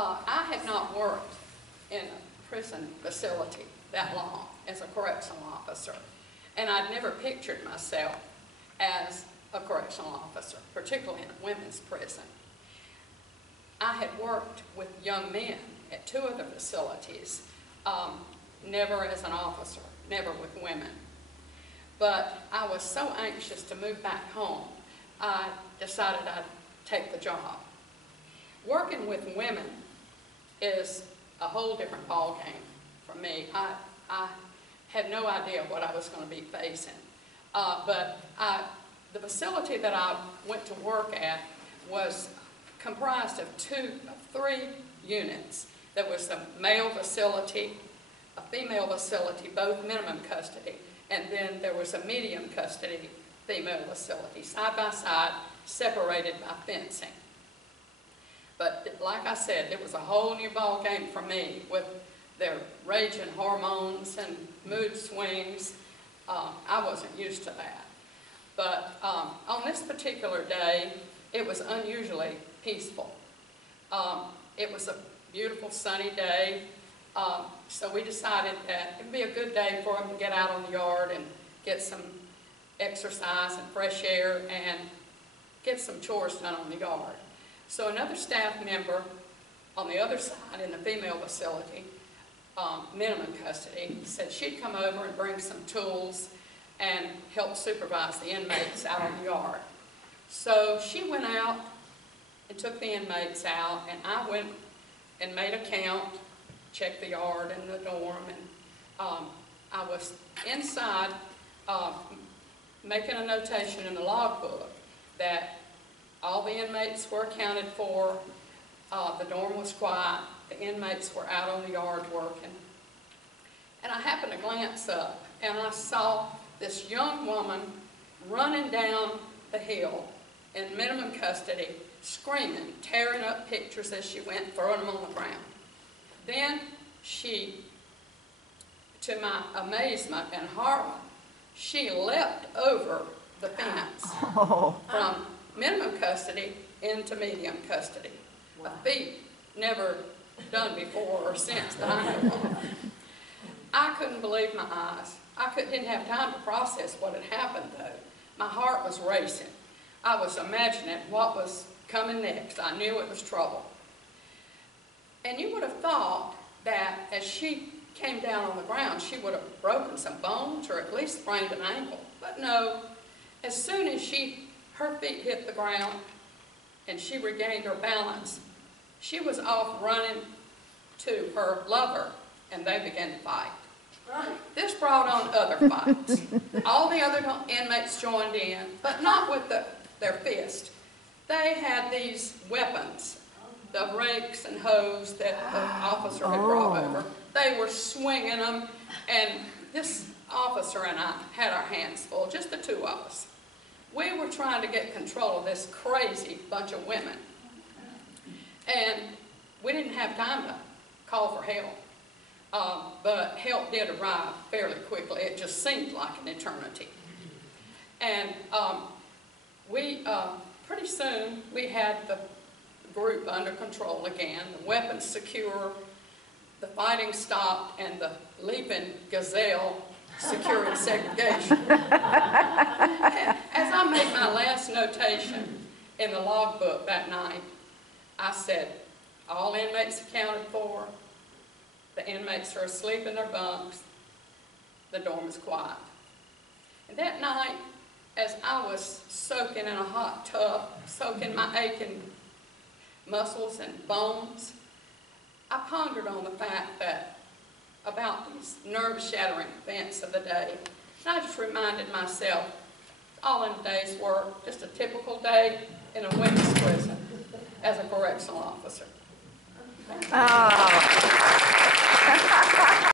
I had not worked in a prison facility that long as a correctional officer, and I'd never pictured myself as a correctional officer, particularly in a women's prison. I had worked with young men at 2 other facilities, never as an officer, never with women. But I was so anxious to move back home, I decided I'd take the job. Working with women is a whole different ballgame for me. I had no idea what I was going to be facing. But the facility that I went to work at was comprised of 3 units. There was a male facility, a female facility, both minimum custody, and then there was a medium custody female facility, side by side, separated by fencing. But like I said, it was a whole new ball game for me with their raging hormones and mood swings. I wasn't used to that. But on this particular day, it was unusually peaceful. It was a beautiful sunny day, so we decided that it would be a good day for them to get out on the yard and get some exercise and fresh air and get some chores done on the yard. So another staff member on the other side in the female facility, minimum custody, said she'd come over and bring some tools and help supervise the inmates out on the yard. So she went out and took the inmates out, and I went and made a count, checked the yard and the dorm, and I was inside making a notation in the logbook that all the inmates were accounted for, the dorm was quiet, the inmates were out on the yard working. And I happened to glance up, and I saw this young woman running down the hill in minimum custody, screaming, tearing up pictures as she went, throwing them on the ground. Then she, to my amazement and horror, she leapt over the fence from minimum custody into medium custody. A feat never done before or since that I know of. I couldn't believe my eyes. I didn't have time to process what had happened, though. My heart was racing. I was imagining what was coming next. I knew it was trouble. And you would have thought that as she came down on the ground, she would have broken some bones or at least sprained an ankle. But no, as soon as her feet hit the ground and she regained her balance, she was off running to her lover, and they began to fight. This brought on other fights. All the other inmates joined in, but not with their fist. They had these weapons, the rakes and hoes that the officer had brought over. They were swinging them, and this officer and I had our hands full, just the 2 of us. We were trying to get control of this crazy bunch of women. And we didn't have time to call for help. But help did arrive fairly quickly. It just seemed like an eternity. And pretty soon we had the group under control again, the weapons secure, the fighting stopped, and the leaping gazelle securing segregation. As I made my last notation in the logbook that night, I said, all inmates accounted for, the inmates are asleep in their bunks, the dorm is quiet. And that night, as I was soaking in a hot tub, soaking my aching muscles and bones, I pondered on the fact that about these nerve-shattering events of the day. And I just reminded myself, all in a day's work, just a typical day in a women's prison as a correctional officer. Oh.